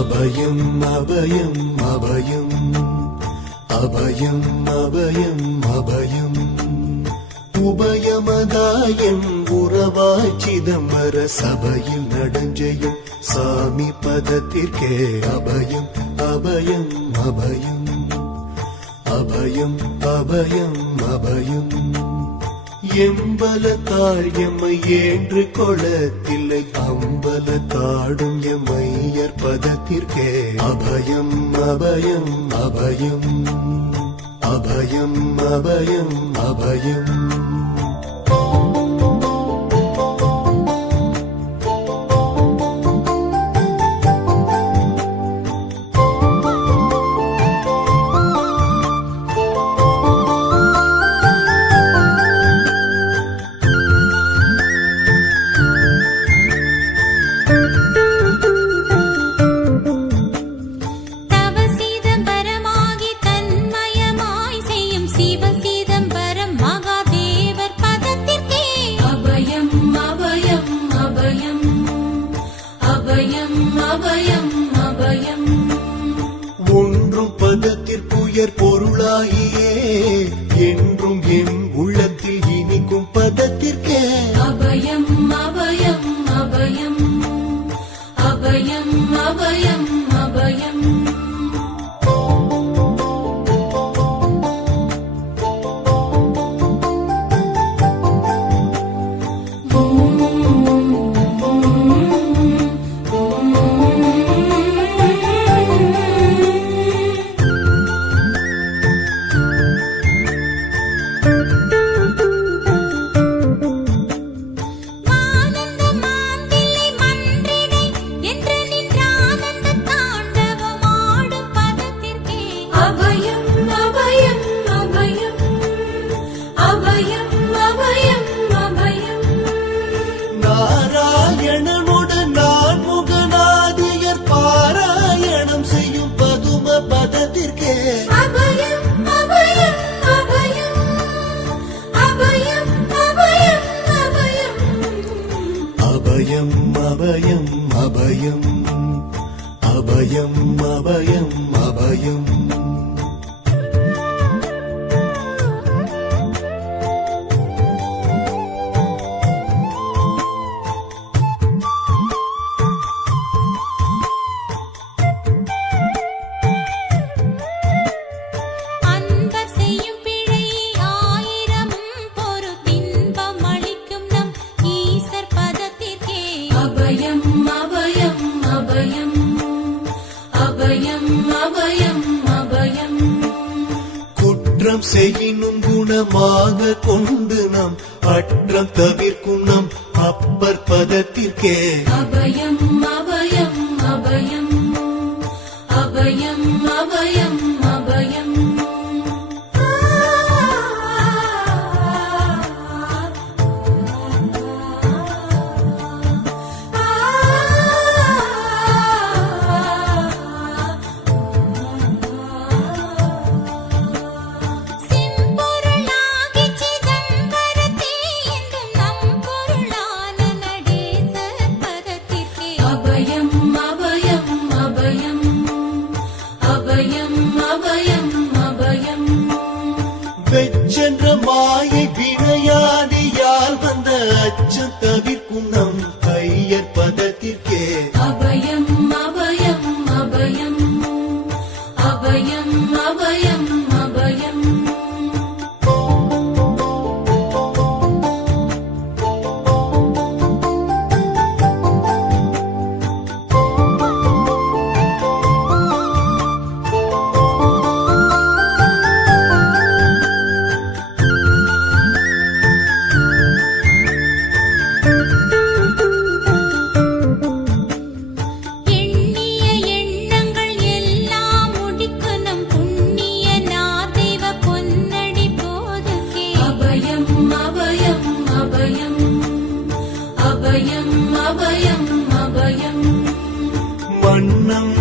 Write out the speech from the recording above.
அபயம் அபயம் அபயம் அபயம் அபயம் அபயம் உபயமதாயம் உறவாய் சிதம்பர சபையில் நடஞ்செய்யும் சாமி பதத்திற்கே அபயம் அபயம் அபயம் அபயம் அபயம் அபயம் எம்பலத்தாள் எம்மை ஏன்று கொளத்தில்லை அம்பலத்தாடும் எம்மையர் பதத்திற்கே அபயம் அபயம் அபயம் அபயம் அபயம் அபயம் ஒன்றும் பதத்திற்குயர் பொருளாகியே என்றும் என் உள்ளத்தில் இனிக்கும் பதத்திற்கே அபயம் அபயம் அபயம் அபயம் அபயம் அபயம் நாராயணனுடன் நான் முகநாதியர் பாராயணம் செய்யும் பதும பதத்திற்கே அபயம் அபயம் அபயம் அபயம் அபயம் அபயம் அபயம் அபயம் அபயம் அபயம் அபயம் அபயம் குற்றம் செய்யினும் குணமாக கொண்டு நாம் அற்றம் தவிர்க்கும் நம் அப்பர் பதத்திற்கே அபயம் அபயம் அபயம் அபயம் அபயம் அபயம் வெச்சென்ற மாயை வினையாதியால் வந்த அச்சம் தவிர்க்கும் நம் ஐயர் பதத்திற்கே அபயம் அபயம் அபயம் அபயம் அபயம் அபயம் அபயம் அபயம் அபயம் மன்னம்